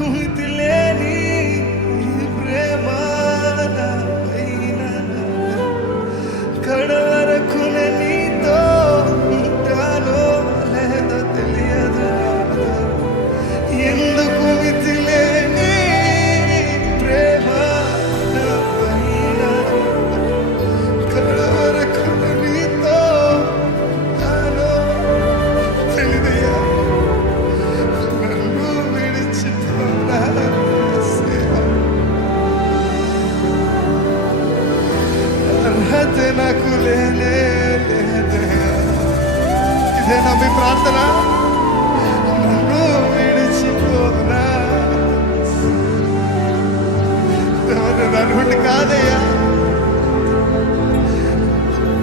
కుమితిలేని ప్రేమ కడవరకు నీతో ఉంటానో లేదో తెలియదు. ఎందుకు మితిలేని ప్రేమ కడవరకు నీతో ఉంటానో తెలియదయ్యా. నన్ను విడిచిపోనా అర్హత నాకు లేదయ్యా. ఇదేనా మీ ప్రార్థన? నన్ను విడిచిపోనా నన్ను కాదయ్యా.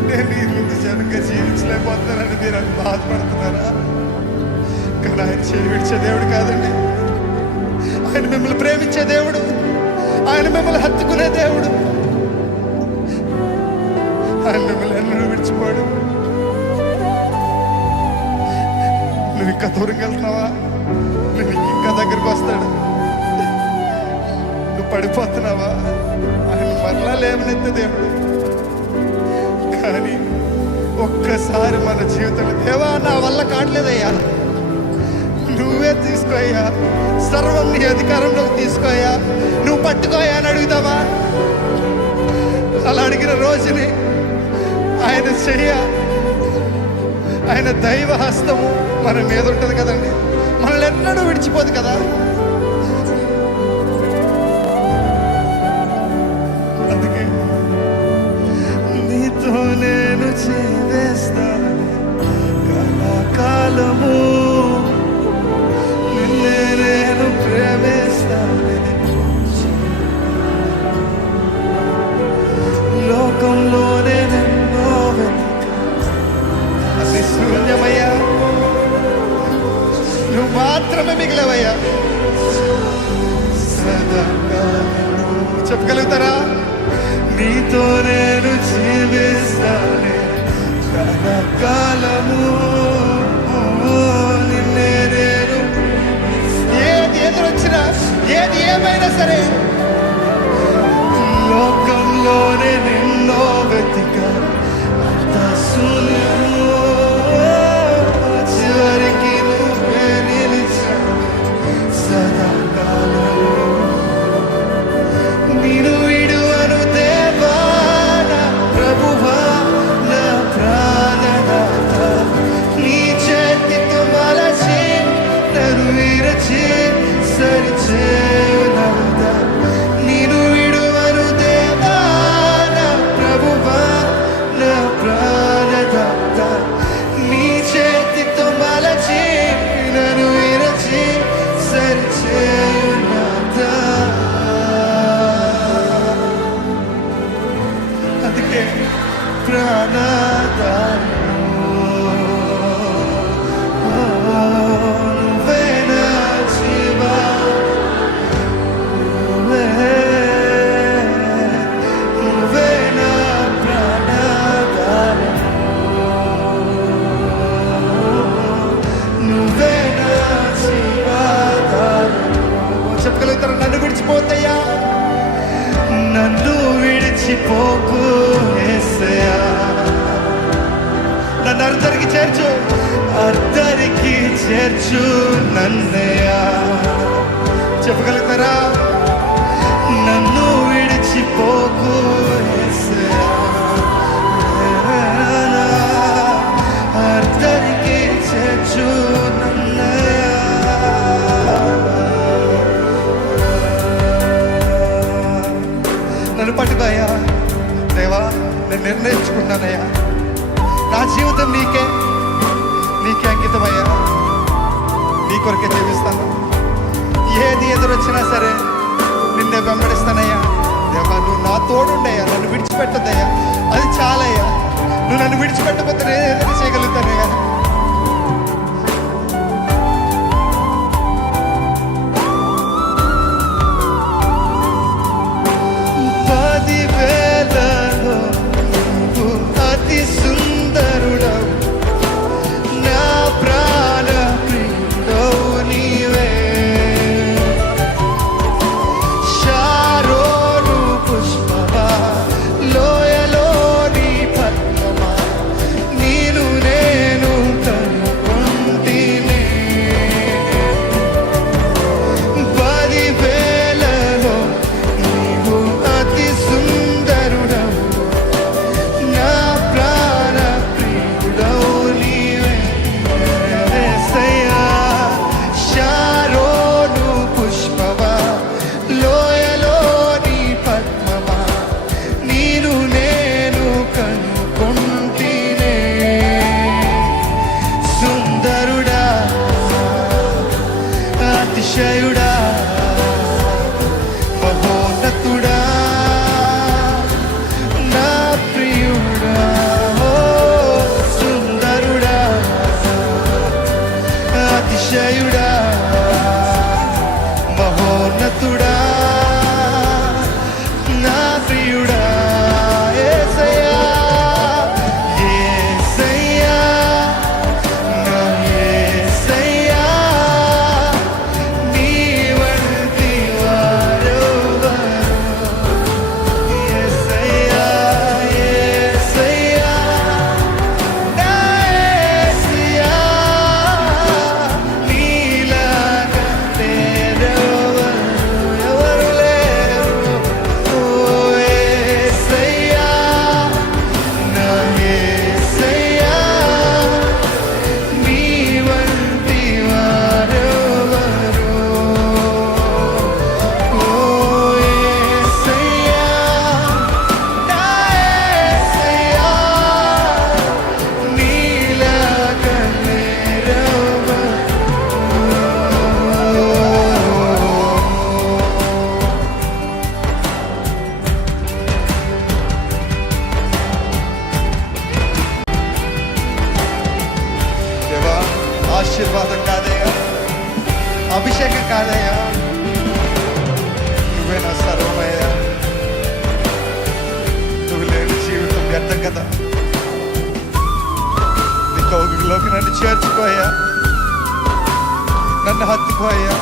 నేను ఈ ముందు జనంగా జీవించలేకపోతున్నానని మీరు అని బాధపడుతున్నారా? కానీ ఆయన చేయి విడిచే దేవుడు కాదండి. ఆయన మిమ్మల్ని ప్రేమించే దేవుడు, ఆయన మిమ్మల్ని హత్తుకునే దేవుడు. ఆయన మిమ్మల్ని ఎన్నడూ విడిచిపోడు. నువ్వు ఇంకా దూరంగా వెళ్తున్నావా? నువ్వు ఇంకా దగ్గరకు వస్తాడు. నువ్వు పడిపోతున్నావా? ఆయన మరలా లేవనెత్తే దేవుడు. కానీ ఒక్కసారి మన జీవితంలో దేవా నా వల్ల కావట్లేదయ్యా, నువ్వే తీసుకోయ్యా, సర్వం నీ అధికారంలోకి తీసుకోయా, నువ్వు పట్టుకోయా అని అడుగుతావా? అలా అడిగిన రోజుని ఆయన చెయ్య, ఆయన దైవ హస్తము మన మీద ఉంటుంది కదండి. మనల్ని ఎన్నడూ విడిచిపోదు కదా. అందుకే నీతో నేను చేస్తాను కళాకాలము, నిన్నే నేను ప్రేమిస్తాను. లోకంలోనే నిన్నో అది శూన్యమయ్యా, నువ్వు మాత్రమే మిగిలవయ్యా. చెప్పగలుగుతారా? నీతో నేను జీవిస్తానే కళాకాలము, నిన్నే నేను ఏది ఎదురొచ్చినా ఏది ఏమైనా సరే లోకంలోనే నిన్నో వెతికా అంత శూన్యము, చివరికి నువ్వే నిలిచావు సదాకాలము. నేను విడువను దేవా నా ప్రభువా నా ప్రాణనాథ, నీ చేతితో మలచి నన్ను విరచి సరిచేయునాథ. నేను విడువను దేవా నా ప్రభువా నా ప్రాణనాథ, నీ చేతితో మలచి నన్ను విరచి సరిచేయునాథ. అందుకే ప్రాణదాయము నువ్వే నా జీవా, నువ్వే నా ప్రాణదాయము, నువ్వే నా జీవాధారము. చెప్పగలుగుతారా? నన్ను విడిచిపోతయ్యా, నన్ను విడిచిపోకు యేసయ్యా. నన్ను అద్దరికి చేర్చు, అద్దరికి చేర్చు నన్నయ్యా. చెప్పగలుగుతారా? నన్ను విడిచిపోకు యేసయ్యా, అద్దరికి చేర్చు నన్నయ్యా. నన్ను పట్టుకోయ్యా దేవా, నేను నిర్ణయించుకున్నానయ్యా, నా జీవితం నీకే అంకితమయ్యా. నీ కొరకే జీవిస్తాను. ఏది ఎదురొచ్చినా సరే నిన్నే వెంబడిస్తానయ్యా. దేవా నువ్వు నా తోడుండయ్యా, నన్ను విడిచిపెట్టదయ్యా, అది చాలయ్యా. నువ్వు నన్ను విడిచిపెట్టకపోతే నేను ఏదైనా చేయగలుగుతానయ్యా. అతిశయుడా మహోన్నతుడా నా ప్రియుడా ఓ సుందరుడా అతిశయుడా మహోన్నతుడా నా ప్రియుడా యేసయ్యా యేసయ్యా నా యేసయ్యా నీ వంటి వారెవరు యేసయ్యా యేసయ్యా నా యేసయ్యా నీలాగా లేరెవరు ఎవరు లేరు ఓ యేసయ్యా నా యేసయ్యా నీ వంటి వారెవరు ఓ యేసయ్యా నా యేసయ్యా నీలాగా లేరెవరు దేవా ఆశీర్వాదం కాదయ్యా అభిషేకం కాదయ్యా నువ్వే నా సర్వమయ్యా నువ్వు లేని జీవితం వ్యర్థం కదా నీ కౌగిలోకి నన్ను చేర్చుకోయ్యా నన్ను హత్తుకోయ్యా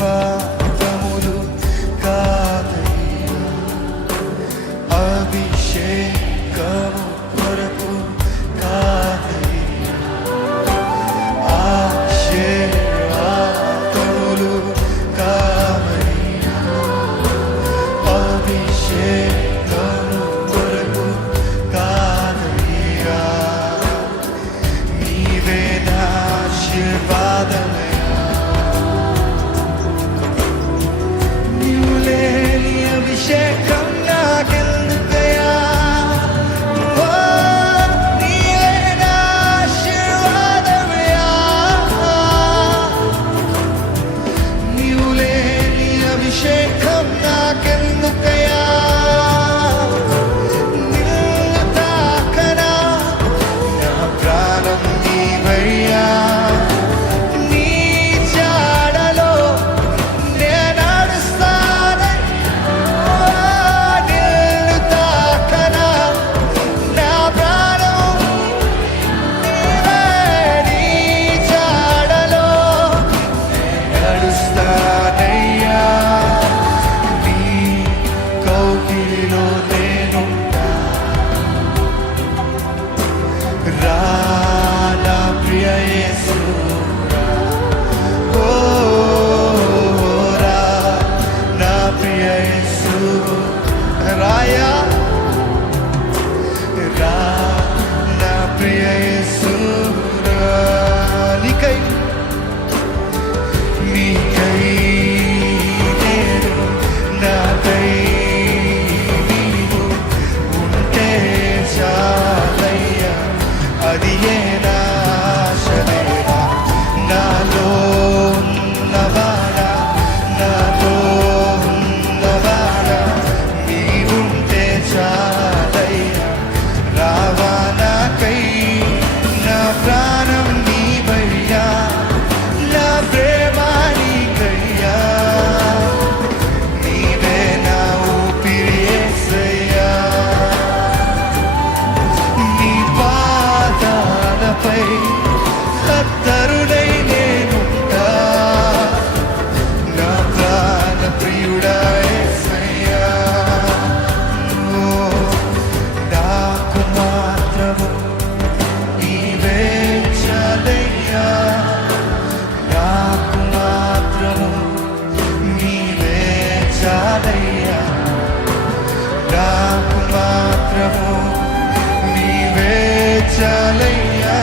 ఆశీర్వాదములు కాదయ్యా అభిషేకము కొరకు కాదయ్యా ఆశీర్వాదములు కాదయ్యా అభిషేకము కొరకు కాదయ్యా నీవే నా ఆశీర్వాదమయ్యా నీవు లేని అభిషేకం నాకెందుకయ్యా ఓ నీవే నా ఆశీర్వాదమయ్యా నీవు లేని అభిషేకం నాకెందుకయ్యా నిన్ను తాకనా నా ప్రాణం నీవయ్యా నీ జాడలో నేను నడుస్తానయ్యా నిన్ను తాకనా నా ప్రాణం నీవే నీ జాడలో నేను నడుస్తానయ్యా నీ కౌగిలిలో నేనుంటా రా నా ప్రియ యేసు ఓ రా నా ప్రియ యేసు రాయా రా నా ప్రియ యేసు రా నీకై నేను నాకై నీవు ఉంటే చాలయ్యా అది ఏ నా ఆశలేనా చాలయ్యా,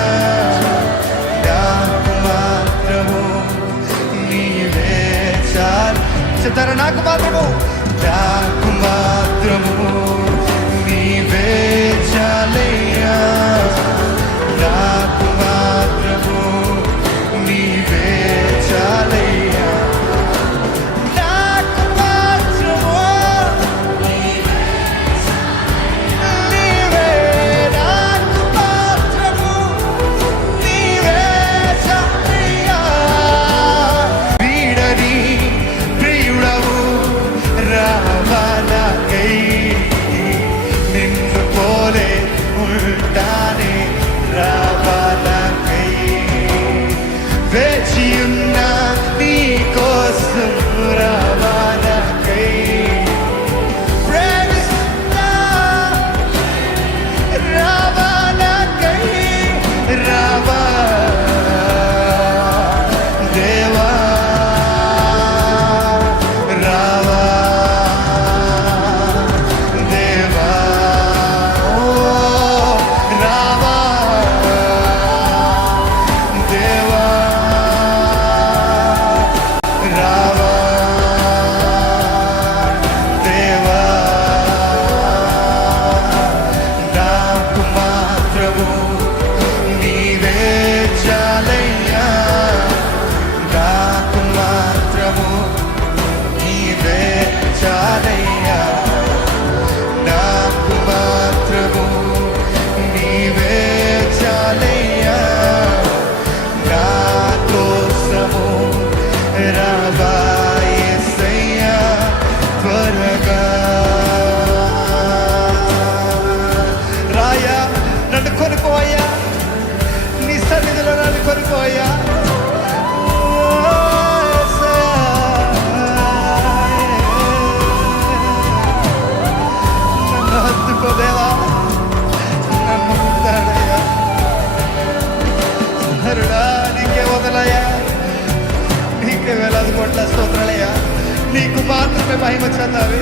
నాకు మాత్రము నీవే చాలు. చెప్తారా? నాకు మాత్రము, నాకు మాత్రము నీవే చాలయ్యా, నాకు మాత్రము నీవే చాలయ్యా, నాకు మాత్రము నీవే, నాకు మాత్రము నీవే చాలయ్యా. వీడని ప్రియుడవు రావాలకై, నిన్ను పోలే ఉంటానే రావాలకై, వేచియున్న నీ కోసం రావాలకై, ప్రేమిస్తున్నా రావాలకై, రావా దేవా, రావా దేవా, ఓ రావా దేవా, రావా దేవా, నాకు మాత్రము నీవే చాలయ్యా, నాకు మాత్రము నీవే చాలయ్యా, నాకు మాత్రము నీవే చాలయ్యా, నా కోసము రావా యేసయ్యా త్వరగా. రాయా, నన్ను కొనుకోవయ్యా, నీ సన్నిధిలో నన్ను కొనుకోవయ్యా. నన్ను హత్తుకోదేవా, నన్ను ముట్టాడయ్యా, హరుడా నీకే వదలయ్యా, నీకే వేలాది కోట్ల స్తోత్రాలయ్యా, నీకు మాత్రమే మహిమ చెందాలి.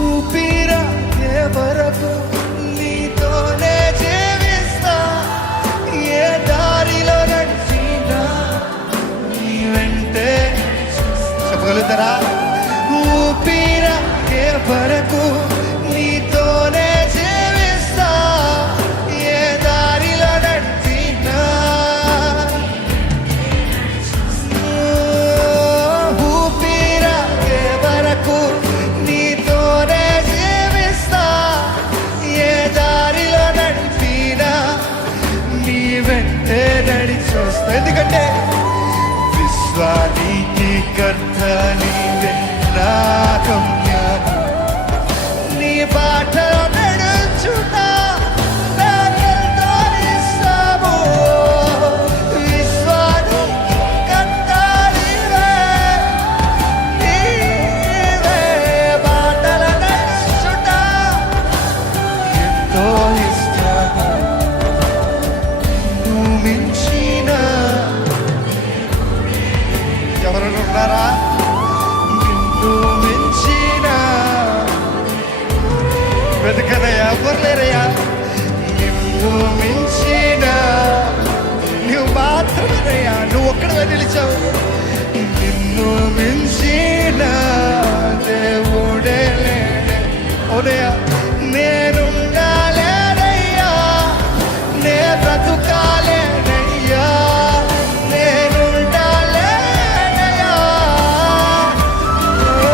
ఊపిరాగే వరకు నీతోనే జీవిస్తా, ఏ దారిలో నడిచినా నీ వెంటే. చెప్పగలుగుతారా? ఊపిరాగే వరకు నీతోనే జీవిస్తా, ఏ దారిలో నడిచినా, ఊపిరాగే వరకు నీతోనే జీవిస్తా, ఏ దారిలో నడిపినా నీ వెంటే నడిచొస్తా. ఎందుకంటే విశ్వానికి కర్త నీవే, నా గమ్యము నీ బాటలో నడుచున్నా, నాకెంతో ఇష్టము. విశ్వానికి కర్త నీవే, నీవే బాటలో నడుచున్నా, ఎంతో ఇష్టము. నువ్వు మించిన ఎవరైనా ఉన్నారా? నిన్ను మించిన వెతకనయ్యా, ఎవరు లేరయ్యా. నిన్ను మించిన నువ్వు మాత్రమేనయ్యా, నువ్వు ఒక్కడవే నిలిచావు. నిన్ను మించిన దేవుడే లేడే. అవునయ్యా, నేనుండాలేనయ్యా, నే బ్రతుకాలేనయ్యా, నేనుండాలేనయ్యా, ఓ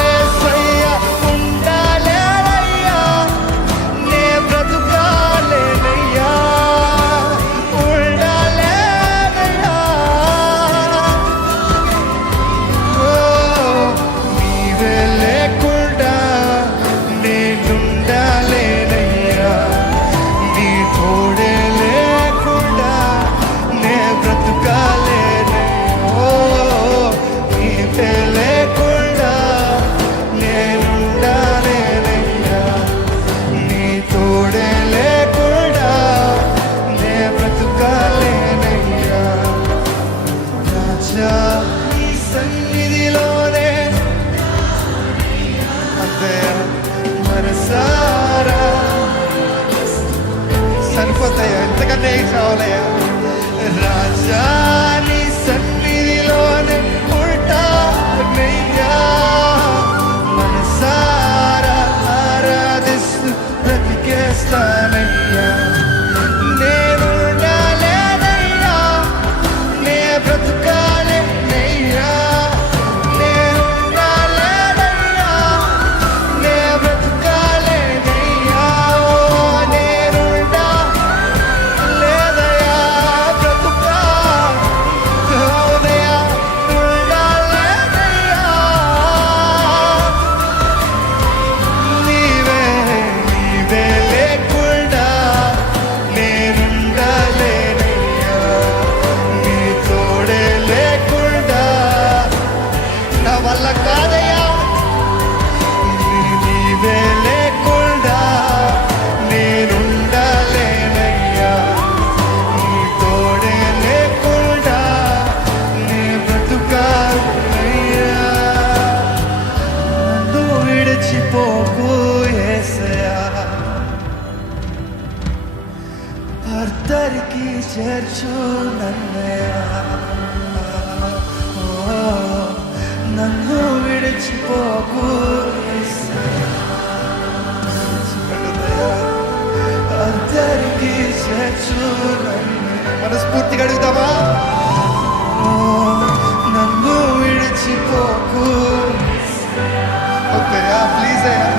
యేసయ్యా ఉండాలేనయ్యా, నే సరిపోతాయా? ఎంతకన్నా ఏం కావాలయ్యా? రాజాని సన్నిధిలోనే ఉంటానయ్యా, మనసారా ఆరాధిస్తూ బ్రతికేస్తానయ్యా. నేనుండాలేనయ్యా, నే బ్రతుకాలేనయ్యా, నేనుండాలేనయ్యా, నే బ్రతుకాలేనయ్యా. ఓ నేనుండాలేదయ్యా, బ్రతుకాలేదయ్యా, ఉండాలేనయ్యా. నీవే నీవే లేకుండా నేనుండలేనయ్యా, నీ తోడే లేకుండా నా వల్ల కాదయ్యా. నీవే లేకుండా నేనుండలేనయ్యా, నీ తోడే లేకుండా నే బ్రతుకాలయ్యా. నన్ను విడిచిపోకు యేసయ్యా, అర్ధరికి చేర్చు నన్నయ్యా. ఓ, నన్ను విడిచిపోకు యేసయ్యా, అర్ధరికి చేర్చు నన్నయ్యా. మనస్ఫూర్తిగా అడుగుదామా? ఓ, నన్ను విడిచిపోకు. ఓకే ప్లీజ్ అయ్యా.